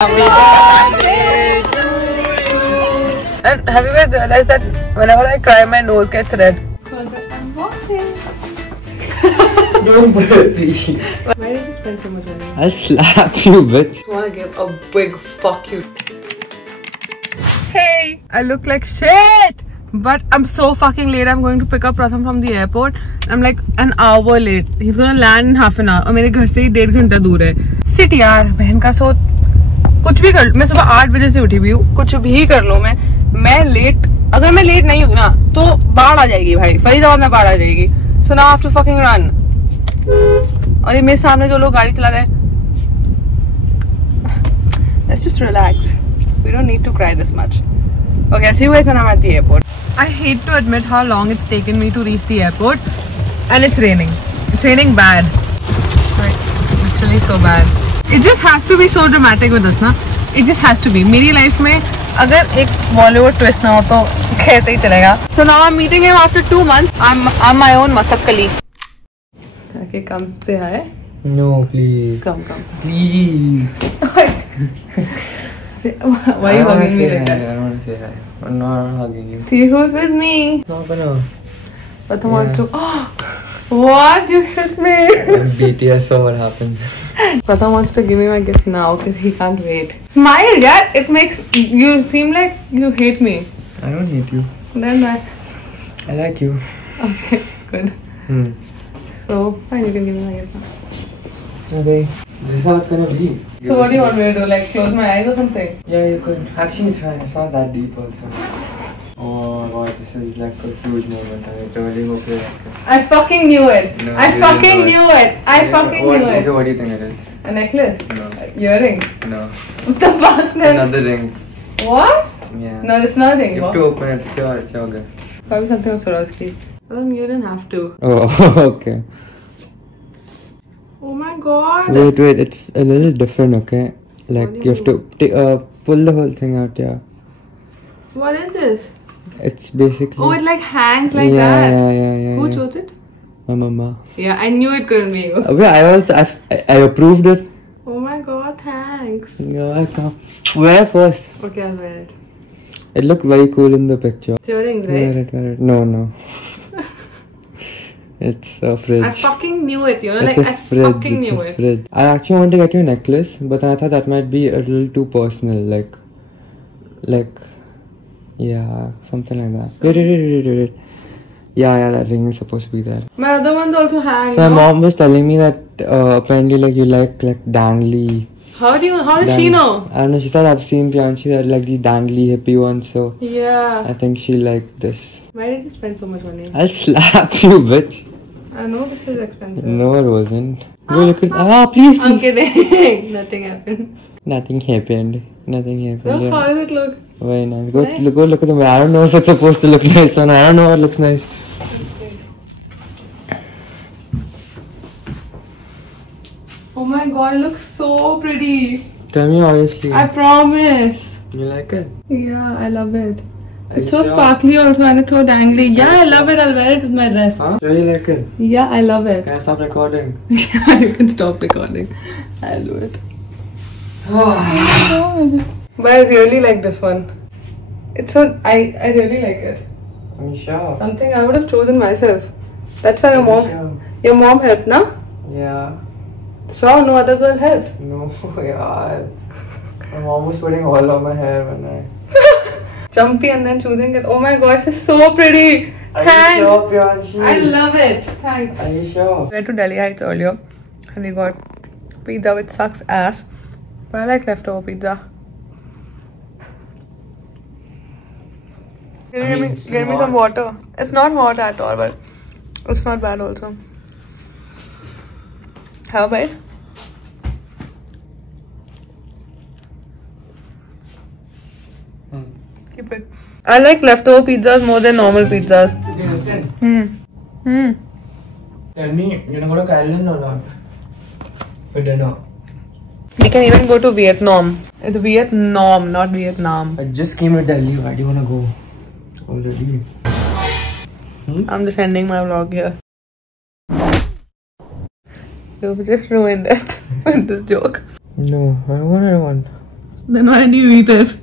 And have you guys realized that whenever I cry, my nose gets red? Don't please. Why did you spend so much money? I'll slap you, bitch. I wanna give a big fuck you. Hey, I look like shit, but I'm so fucking late. I'm going to pick up Pratham from the airport. I'm like an hour late. He's gonna land in half an hour. और मेरे घर से ही 1.5 घंटा दूर है. Sit यार, बहन का सो कुछ भी कर. मैं सुबह 8 बजे से उठी हुई हूँ. कुछ भी कर लो मैं लेट. अगर मैं लेट नहीं हूँ ना तो बाढ़ आ जाएगी भाई. फरीदाबाद में बाढ़ आ जाएगी. So now I have to fucking run. और ये मेरे सामने जो लोग गाड़ी चला रहे हैं. Let's just relax. We don't need to cry this much. Okay, I'll see you guys when I'm at the airport. I hate to admit how long it's taken me to reach the airport. And it's raining. It's raining bad. Like, literally so bad. It just has to be so dramatic with us, na? It just has to be. मेरी life में अगर एक Bollywood twist ना हो तो कैसे ही चलेगा? So now I'm meeting him after 2 months. I'm my own Masakali. Okay, come say hi. No, please. Come. Please. Why are you hugging me like that? I don't want to say hi. I'm not hugging you. See who's with me? Not gonna. Pratham wants to. What? You hit me. BTS, so what happened? Pratham wants to give me my gift now because he can't wait. Smile, yeah. It makes you seem like you hate me. I don't hate you. Then I like you. Okay, good. So fine, you can give me my gift now. Okay. This is how it's gonna be. So what do you want me to do? Like close my eyes or something? Yeah, you could. Actually, it's fine. It's not that deep also. Oh my god, this is like a huge moment. I really hope you like it. I fucking knew it. No, I fucking knew it. I fucking knew it. Okay, what do you think it is? A necklace? No. Earrings? No. What the fuck then? Another ring. What? Yeah. No, it's nothing. You have to open it. It's your good. Probably something of Swarovski. You didn't have to. Oh, okay. Oh my god. Wait, it's a little different, okay? Like you have to pull the whole thing out, yeah. What is this? It's basically. Oh, it like hangs like that. Yeah. Who chose it? My mama. Yeah, I knew it couldn't be you. I approved it. Oh my god, thanks. No, I can't. Wear it first. Okay, I'll wear it. It looked very cool in the picture. It's earrings, right? Wear it. No. It's a fridge. I fucking knew it, you know, It's like I fucking knew it. Fridge. I actually wanted to get you a necklace, but I thought that might be a little too personal, like, yeah, something like that. Wait. Yeah, that ring is supposed to be there. My other ones also hang. So my mom was telling me that apparently like you like dangly. How does she know? I don't know. She said I've seen Priyanshi wear like these dangly hippie ones, so yeah. I think she liked this. Why did you spend so much money? I'll slap you, bitch. I know this is expensive. No, it wasn't. Go look at. Please. I'm kidding. Nothing happened. Nothing happened. Look, Yeah. how does it look? Very nice. Go look at the mirror. I don't know if it's supposed to look nice or not. I don't know what looks nice. Oh my god, it looks so pretty. Tell me honestly. I promise. You like it? Yeah, I love it. Are It's you so sure? sparkly also and it's so dangly. Yeah, I love it. I'll wear it with my dress. Huh? Really like it? Yeah, I love it. Can I stop recording? Yeah, you can stop recording. I'll do it. Oh, but I really like this one. It's so I really like it. Are you sure? Something I would have chosen myself. That's why Sure. your mom helped, na? Yeah. So no other girl helped. No, yeah. My mom was putting oil on my hair when I. Jumpy and then choosing it. Oh my god, this is so pretty. Thanks. Are you sure, Priyanshi? I love it. Thanks. Are you sure? We went to Delhi Heights earlier and we got pizza which sucks ass. But I like leftover pizza. Give me some water. It's not hot at all, but it's not bad also. Have a bite. Keep it. I like leftover pizzas more than normal pizzas. Tell me, you're gonna go to Thailand or not? For dinner. We can even go to Vietnam. It's Vietnam, not Vietnam. I just came to Delhi. Why do you wanna go already? I'm just ending my vlog here. You just ruined it with this joke. No, I don't want. Then why do you eat it?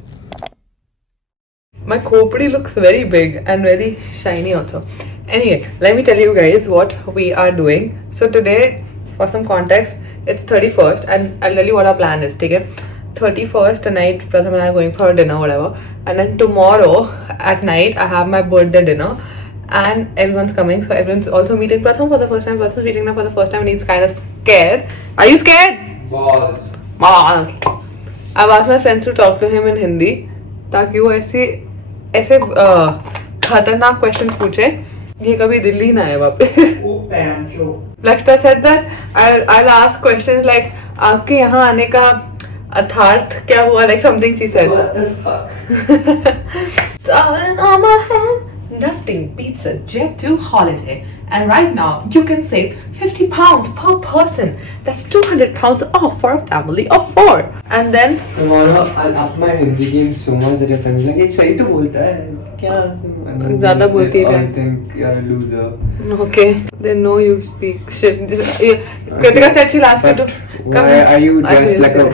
My khopri looks very big and very shiny also. Anyway, let me tell you guys what we are doing. So today, for some context, it's 31st and I'll tell you what our plan is. Okay? 31st tonight, Pratham and I are going for a dinner, whatever. And then tomorrow at night, I have my birthday dinner. And everyone's coming, so everyone's also meeting Pratham for the first time. Pratham's meeting them for the first time and he's kind of scared. Are you scared? Balls. Balls. I've asked my friends to talk to him in Hindi ताकि वो ऐसे खतरनाक questions पूछे ये कभी दिल्ली ना आए वापस. Lakshta said that I'll ask questions like आपके यहाँ आने का अर्थार्थ क्या हुआ, like something she said. What the fuck? Darling on my hand. Nothing beats a Jet 2 holiday, and right now you can save £50 per person. That's £200 off for a family of 4. And then I'll up my Hindi game so much that your friends like, "ये सही तो बोलता है क्या?" ज़्यादा बोलती है क्या? I think you're a loser. Okay, they know you speak shit. Kritika said she'll ask you to come. Why are you dressed like a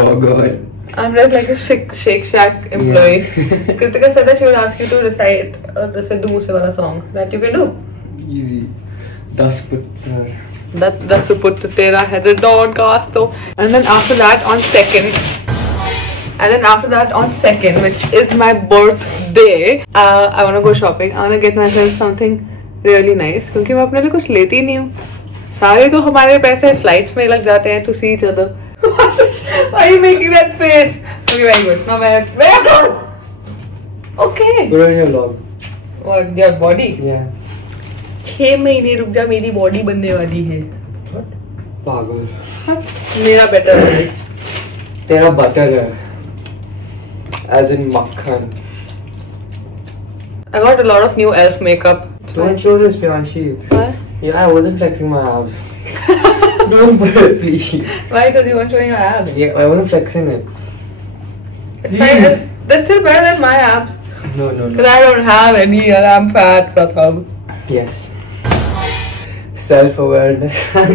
burger? I'm dressed like a Shake Shack employee. Yeah. Kritika said that she would ask you to recite the Sidhu Moosewala song that you can do. Easy. Das putter. That's to put tera hai the dawn casto. And then after that on second, which is my birthday, I want to go shopping. I want to get myself something really nice क्योंकि मैं अपने लिए कुछ लेती नहीं हूँ. सारे तो हमारे पैसे फ्लाइट्स में लग जाते हैं to see each other. Why are you making that face? Okay, very good. Now very good. Okay. Put on your vlog. What, your body? Yeah. 6 महीने रुक जा, मेरी बॉडी बनने वाली है. What? पागल. मेरा better है. तेरा बटर है. As in मक्खन. I got a lot of new elf makeup. Don't show this, Priyanshi. Why? Yeah, I wasn't flexing my abs. Don't put it, please. Why? Because you weren't showing your abs. Yeah, I wasn't flexing it. It's fine. They're still better than my abs. No. Because I don't have any and I'm fat, Pratham. Yes. Self-awareness. Let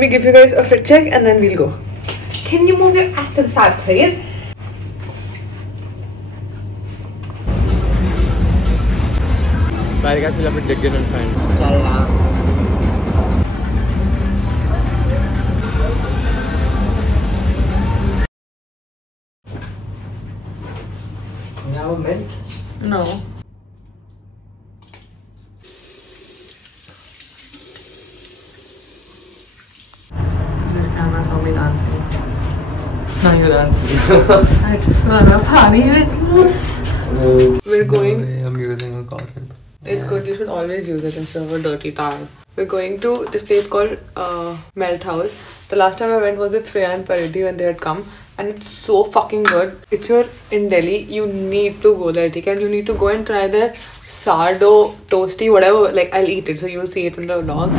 me give you guys a fit check and then we'll go. Can you move your ass to the side, please? Bye guys, we'll have to dig in and find. Now mint? No. This camera saw me dancing. Now you dancing. I just wanna party with you. We're going. I'm using a cotton. It's good. You should always use it instead of a dirty towel. We're going to this place called Melt House. The last time I went was with Freya and Pariti when they had come. And it's so fucking good. If you're in Delhi, you need to go there, okay? You need to go and try their sourdough toasty, whatever. Like, I'll eat it, so you'll see it in the vlog.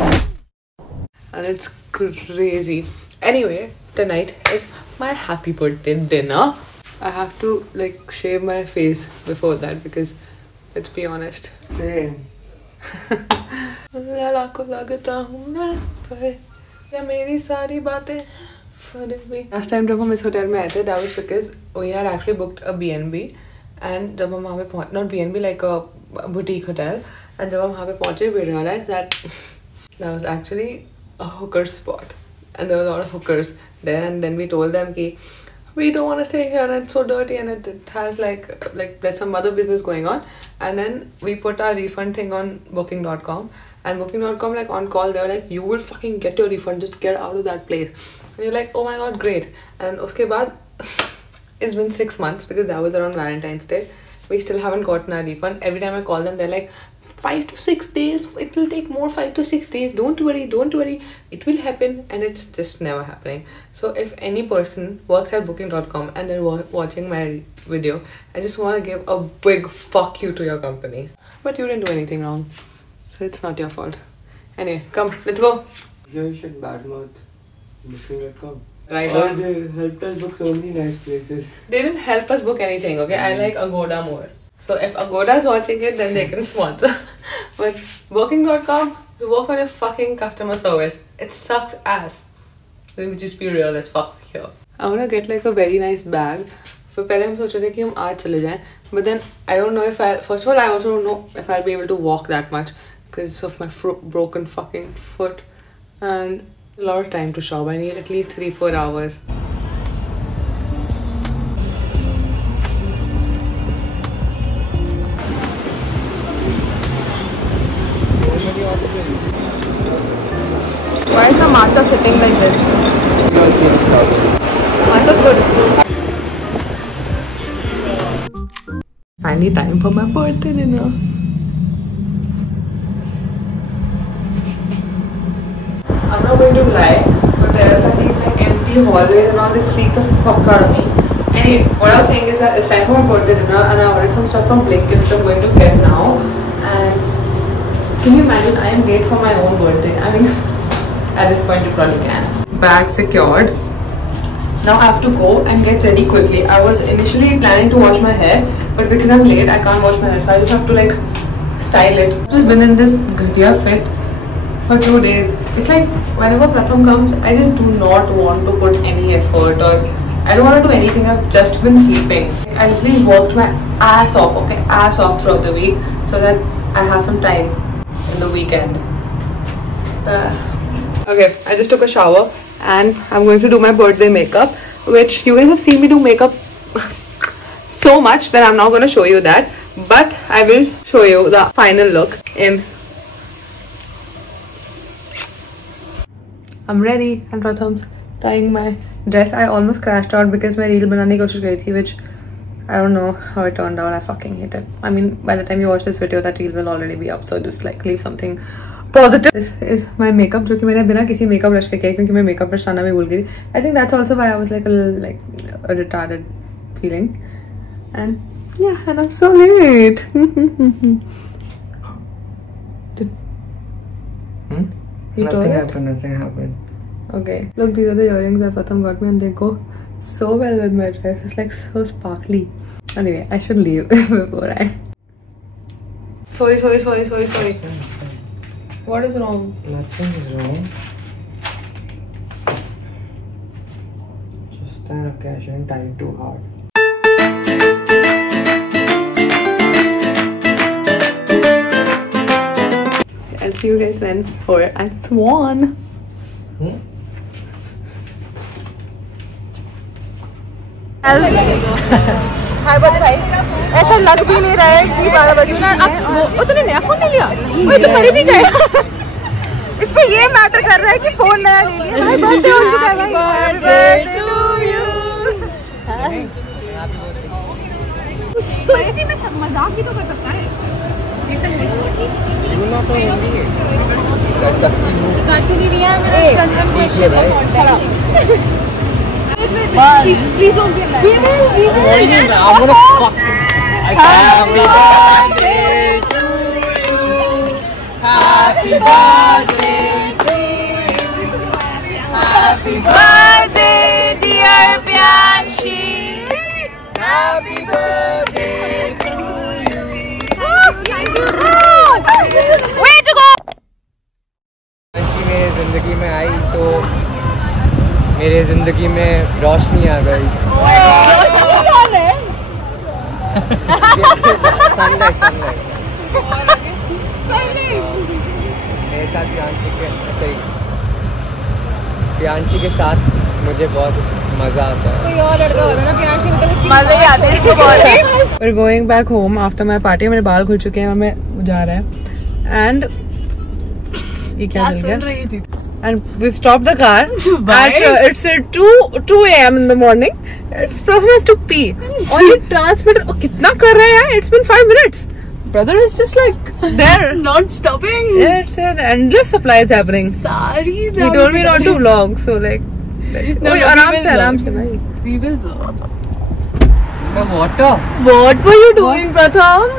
And it's crazy. Anyway, tonight is my happy birthday dinner. I have to, like, shave my face before that because, let's be honest. Same. Last time जब हम इस hotel में आए थे, that was because we had actually booked a B&B, and जब हम वहाँ पे पहुँचे, not B&B, like a boutique hotel, and जब हम वहाँ पे पहुँचे, we realized that that was actually a hooker spot, and there were a lot of hookers there, and then we told them कि we don't want to stay here and it's so dirty and it has like there's some other business going on, and then we put our refund thing on booking.com, and booking.com, like on call, they were like, you will fucking get your refund, just get out of that place. And you're like, oh my god, great. And uske baad it's been 6 months because that was around Valentine's Day. We still haven't gotten our refund. Every time I call them, they're like, 5 to 6 days, it will take more 5 to 6 days, don't worry, it will happen, and it's just never happening. So if any person works at booking.com and they're watching my video, I just want to give a big fuck you to your company. But you didn't do anything wrong, so it's not your fault. Anyway, come, let's go. You should badmouth booking.com. Right Or on. they helped us book so many nice places. They didn't help us book anything, okay? I like Agoda more. So if Agoda is watching it, then they can sponsor. But Booking.com, you work on your fucking customer service. It sucks ass. Let me just be real as fuck here. I want to get like a very nice bag. So पहले हम सोच रहे थे कि हम आज चले जाएं, but then I don't know if I. First of all, I also don't know if I'll be able to walk that much because of my broken fucking foot and a lot of time to shop. I need at least 3-4 hours. Why is the matcha sitting like this? Matcha's good. Finally time for my birthday dinner. I'm not going to lie, but there are these like empty hallways and all, they freak the fuck out of me. Anyway, what I was saying is that it's time for my birthday dinner and I ordered some stuff from Blinkit which I'm going to get now. And can you imagine, I am late for my own birthday. I mean, at this point you probably can. Bag secured. Now I have to go and get ready quickly. I was initially planning to wash my hair, but because I'm late, I can't wash my hair. So I just have to like style it. I've just been in this ghatiya fit for 2 days. It's like whenever Pratham comes, I just do not want to put any effort or I don't want to do anything. I've just been sleeping. I literally worked my ass off, okay, ass off throughout the week so that I have some time in the weekend. Okay, I just took a shower and I'm going to do my birthday makeup, which you guys have seen me do makeup so much that I'm not going to show you that, but I will show you the final look in. I'm ready and Pratham's tying my dress. I almost crashed out because my reel banane ki koshish kari thi, which I don't know how it turned out. I fucking hate it. I mean, by the time you watch this video, that reel will already be up, so just like leave something positive. This is my makeup, जो कि मैंने बिना किसी makeup brush के किया क्योंकि मैं makeup brush लाना भी भूल गई. I think that's also why I was like a retarded feeling. And yeah, and I'm so late. Nothing happened. Okay, look, these are the earrings that Pratham got me and they go so well with my dress. It's like so sparkly. Anyway, I should leave before I... Sorry. What is wrong? Nothing is wrong. Just that occasion time too hard. I'll see you guys when I swan. Hi but भाई ऐसा लग भी नहीं रहा है कि 12 बजे ना अब तूने नया फोन ले लिया वही तो खरीद ही गए इसमें ये मैटर कर रहा है कि फोन नया ले लिया भाई बर्थडे हो चुका है भाई बर्थडे टू यू हैप्पी में सब मजाक भी तो कर सकता है यूना तो होंगी काट नहीं दिया मेरा Please don't get mad. We will. I'm gonna fuck you. Happy birthday to you. Happy birthday to you. Happy birthday, dear Priyanshi. Happy birthday to you. Thank you. Way to go. Priyanshi मेरी जिंदगी में आई तो मेरे जिंदगी में रोशनी आ गई. Sunlight मेरे साथ प्रियांशी के साथ मुझे बहुत मजा आता है. कोई और लड़का होता ना प्रियांशी में तो मजे ही आते हैं. We're going back home after my party. मेरे बाल खुल चुके हैं और मैं जा रहा है and ये क्या चल गया? And we've stopped the car. It's 2 a.m. in the morning. It's Pratham has to pee. और ये transmitter कितना कर रहा है यार? It's been 5 minutes. Brother is just like there, not stopping. Yeah, it's an endless supply is happening. Sorry, he told me not to vlog, so like no, आराम से भाई. We will vlog. Water. What were you doing, Pratham?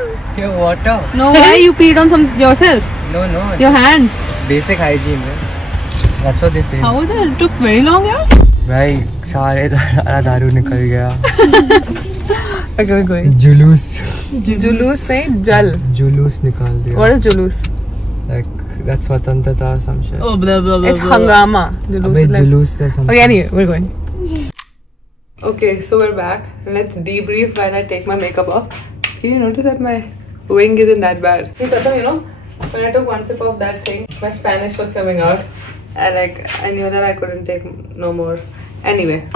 Your water. No, why you peed on yourself? No. Your hands. Basic hygiene. That's what they say. How was it? It took very long, yeah. भाई सारे दारू निकल गया. Okay, we're going. जुलूस नहीं जल. जुलूस निकाल दिया. What is जुलूस? Like that's Swatantrata or some shit. Oh, blah, blah, blah, it's Hangama. Julus or something. Okay, anyway, we're going. Okay, so we're back. Let's debrief when I take my makeup off. Did you notice that my wing isn't that bad? See, Pratham, you know, when I took one sip of that thing, my Spanish was coming out. And like, I knew that I couldn't take no more. Anyway,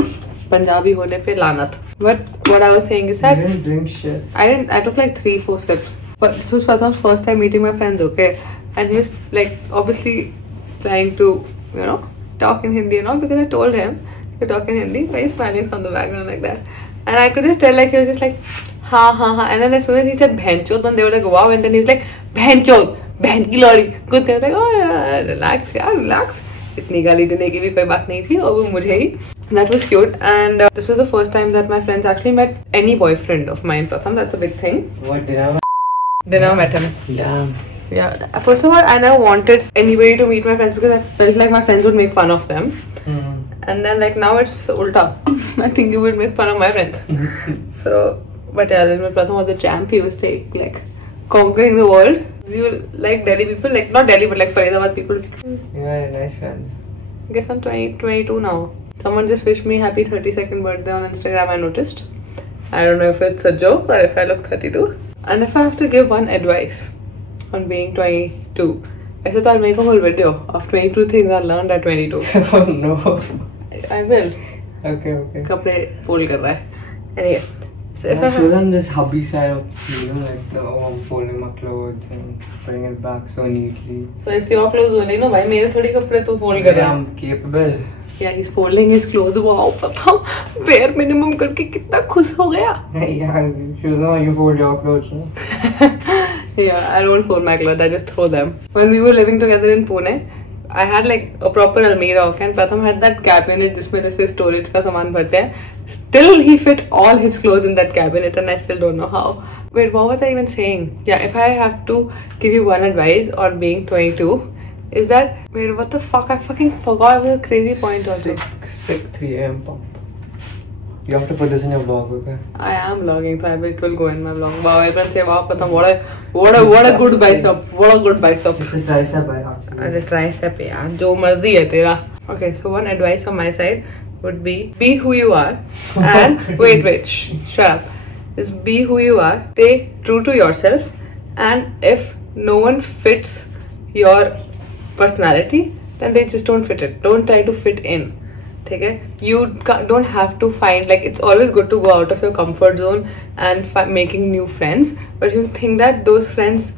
Punjabi hone pe lanat. But what I was saying is that You didn't drink shit. I took like 3-4 sips. But this was Pratham's first time meeting my friends, okay? And he was like obviously trying to, you know, talk in Hindi and all, because I told him to talk in Hindi, but he's smiling from the background like that. And I could just tell like he was just like, ha ha ha. And then as soon as he said bhenchod, then they were like, wow. And then he was like, bhenchod, bhen ki lori. Good thing. I was like, oh yeah, relax, yeah, relax. Itni gali dene ki bhi koi baat nahi thi, aur wo mujhe hi. That was cute. And this was the first time that my friends actually met any boyfriend of mine, Pratham. That's a big thing. What did I? Never met him. Damn. Yeah. First of all, I never wanted anybody to meet my friends because I felt like my friends would make fun of them. And then like now it's ulta. I think you would make fun of my friends. So, but yeah, then when Pratham was a champ, he was like conquering the world. You like Delhi people, like not Delhi but like Faridabad people. Yeah, nice friend. I guess I'm 22 now. Someone just wished me happy 32nd birthday on Instagram, I noticed. I don't know if it's a joke or if I look 32. And if I have to give one advice on being 22, I said I'll make a whole video of 22 things I learned at 22. Oh no. I will. Okay. Kapde fold kar raha hai. Anyway, so if I I've have, done this hubby side of, you know, like I'm folding my clothes and putting it back so neatly. so it's your clothes only, no? Bhai, mere thodi kapde tu fold kar raha hai. I'm capable. Yeah, he's folding his clothes. Wow, Pratham, bare minimum करके कितना खुश हो गया. Yeah, you know you fold your clothes, no? Yeah, I don't fold my clothes, I just throw them. When we were living together in Pune, I had like a proper almirah, okay? And Pratham had that cabinet जिसमें जैसे storage का सामान भरते हैं. Still, he fit all his clothes in that cabinet, and I still don't know how. Wait, what was I even saying? Yeah, if I have to give you one advice on being 22, is that, wait, what the fuck? I fucking forgot. It was a crazy point also. Sick 3 AM pump. You have to put this in your vlog, okay? I am vlogging, so I bet it will go in my vlog. Wow, everyone say, wow, Pratham, what a good bicep. What a good bicep. It's a tricep, actually. As a tricep, yeah. Jo marzi hai tera. Okay, so one advice from my side would be who you are. And wait, shut up. Just be who you are. Stay true to yourself. And if no one fits your personality, then they just don't fit it. Don't try to fit in. Okay? You don't have to find, like, it's always good to go out of your comfort zone and making new friends, but if you think that those friends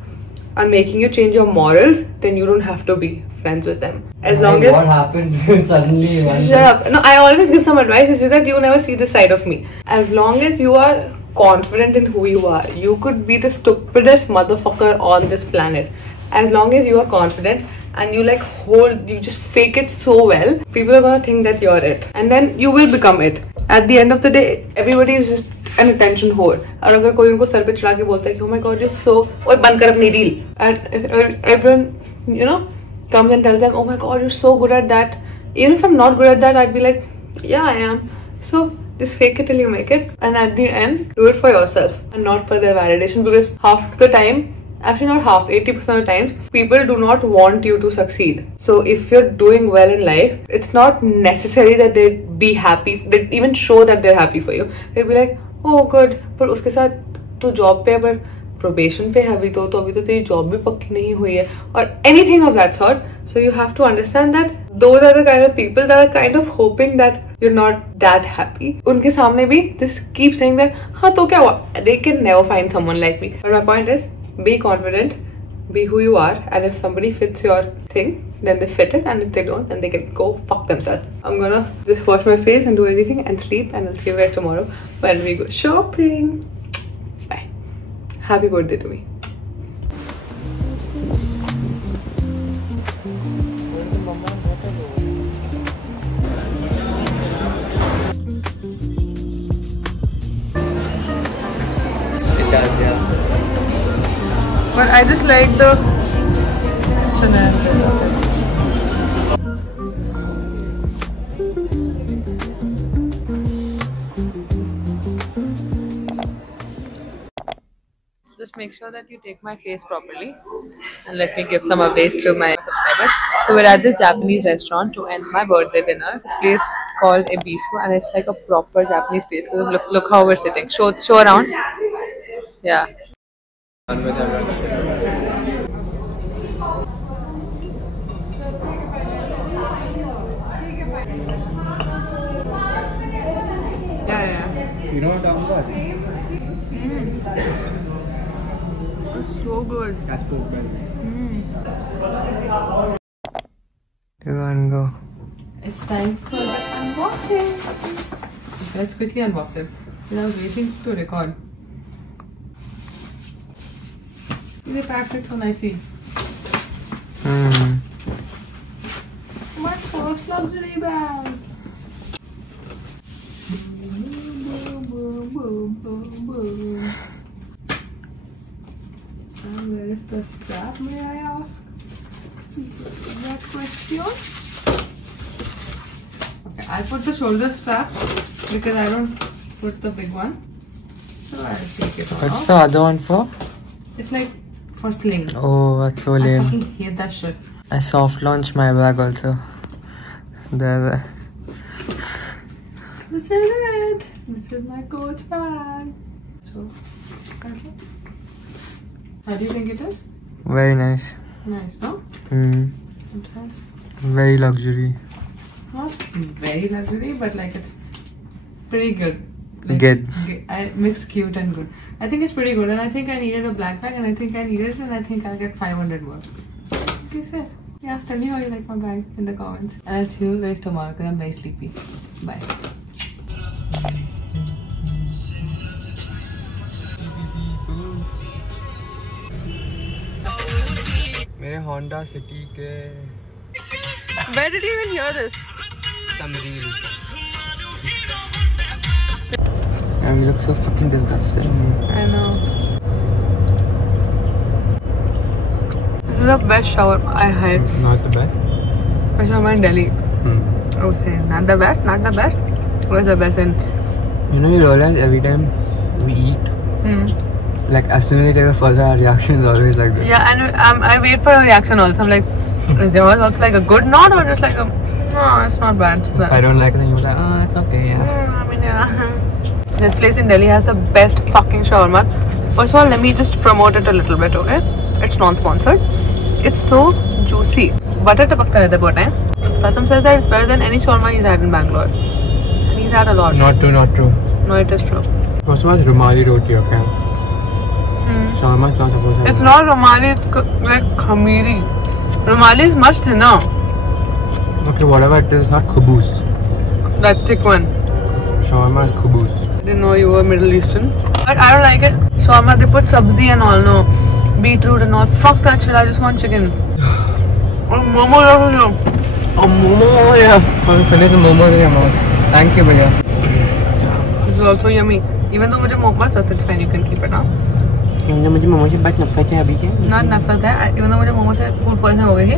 are making you change your morals, then you don't have to be friends with them. As long as what happened suddenly shut up. No, I always give some advice. It's just that you never see this side of me. As long as you are confident in who you are, you could be the stupidest motherfucker on this planet. As long as you are confident and you like you just fake it so well, people are gonna think that you're it, and then you will become it. At the end of the day, everybody is just an attention whore. और अगर कोई उनको sir पे चढ़ा के बोलता है कि oh my god, you're so, ओए बंद कर अपनी reel, and everyone, you know, comes and tells them, oh my god, you're so good at that. Even if I'm not good at that, I'd be like, yeah, I am. So just fake it till you make it, and at the end, do it for yourself and not for their validation, because half the time, actually not half, 80% of the times, people do not want you to succeed. So if you're doing well in life, it's not necessary that they'd be happy, they'd even show that they're happy for you. They'd be like, oh good, but उसके साथ तू job पे पर probation पे है अभी तो तेरी job भी पक्की नहीं हुई है, or anything of that sort. So you have to understand that those are the kind of people that are kind of hoping that you're not that happy. उनके सामने भी just keep saying that हाँ तो क्या हुआ, they can never find someone like me. But my point is, be confident, be who you are, and if somebody fits your thing, then they fit it, and if they don't, then they can go fuck themselves. I'm gonna just wash my face and do anything and sleep, and I'll see you guys tomorrow when we go shopping. Bye. Happy birthday to me. It does, yeah. But I just like the Chanel. Just just make sure that you take my face properly. And let me give some updates to my subscribers. So we're at this Japanese restaurant to end my birthday dinner. This place called Ebisu, and it's like a proper Japanese place. So look how we're sitting. Show around. Yeah. Yeah. You know what I'm talking about? It's so good. That's pork belly. Go. It's time for the unboxing. Okay, let's quickly unbox it. I was waiting to record. They packed it so nicely. My first luxury bag. And where is the strap, may I ask? That question. Okay, I'll put the shoulder strap because I don't put the big one. So I'll take it off. What's the other one for? It's like for sling. Oh, that's so I lame. fucking hate that shit. I soft launched my bag also. There. This is it. This is my coach bag. So, how do you think it is? Very nice. Nice, no? It has very luxury. not very luxury, but like it's pretty good. Like, Good. I mix cute and good. I think it's pretty good, and I think I needed a black bag, and I think I needed it, and I think I'll get 500 more. Okay, sir. Yeah, tell me how you like my bag in the comments. And I'll see you guys tomorrow because I'm very sleepy. Bye. मेरे Honda City के Where did you even hear this? some reel. And we look so fucking disgusting. I know. This is the best shawarma I had. Not the best. Best shawarma in Delhi. I would say not the best, not the best. It was the best in. You know, you realize every time we eat, like as soon as you take a further, our reaction is always like this. Yeah, and I wait for a reaction also. I'm like, is yours also like a good nod or just like a, no, it's not bad. So I don't like it, then you're like, oh, it's okay, yeah. I mean, yeah. This place in Delhi has the best fucking shawarmas. First of all, let me just promote it a little bit, okay? It's non-sponsored. It's so juicy. Butter tapakta hai the time. Pratham says that it's better than any shawarma he's had in Bangalore. And he's had a lot. Not true, not true. No, it is true. First of all, it's Rumali roti, okay? Shawarma is not supposed to have. It's not Rumali, it's like Khamiri. Rumali is much thinner. Okay, whatever it is, it's not khubus. That thick one. Shawarma is khubus. I didn't know you were Middle Eastern. But I don't like it. Shawarma, they put sabzi and all, no. Beetroot and all. Fuck that shit, I just want chicken. Oh, momo also. Oh, momo, yeah. Finish the momo in your mouth. Thank you, bhaiya. This is also yummy. Even though मुझे momos does, it's fine, you can keep it now. मुझे मोमो से बस नफरत है अभी के. Not नफरत है. Even though मुझे मोमो से food poison हो गई थी.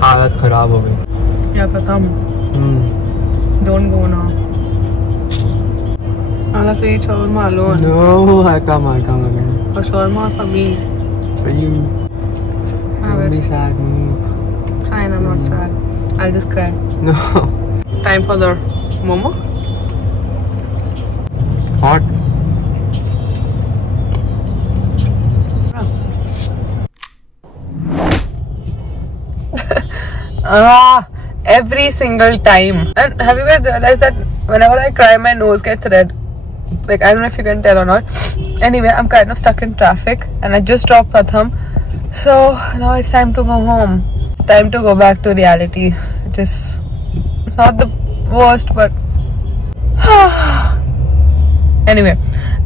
हालत खराब हो गई. Yeah, Pratham. Don't go now. I'll have to eat shawarma alone. No, I come again. For shawarma for me. For you. Don't be sad. Fine, I'm not sad. I'll just cry. No. Time for the momo. Hot. Every single time. And have you guys realized that whenever I cry, my nose gets red? Like, I don't know if you can tell or not. Anyway, I'm kind of stuck in traffic and I just dropped Pratham. So now it's time to go home. It's time to go back to reality. It is not the worst, but anyway,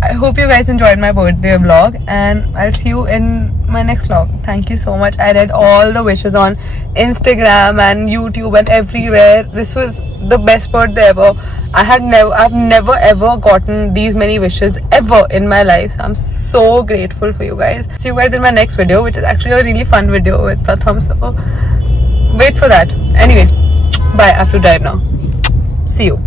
I hope you guys enjoyed my birthday vlog and I'll see you in my next vlog. Thank you so much. I read all the wishes on Instagram and YouTube and everywhere. This was the best birthday ever. I've never ever gotten these many wishes ever in my life. So I'm so grateful for you guys. See you guys in my next video, which is actually a really fun video with Pratham. So wait for that. Anyway, bye. I have to drive now. See you.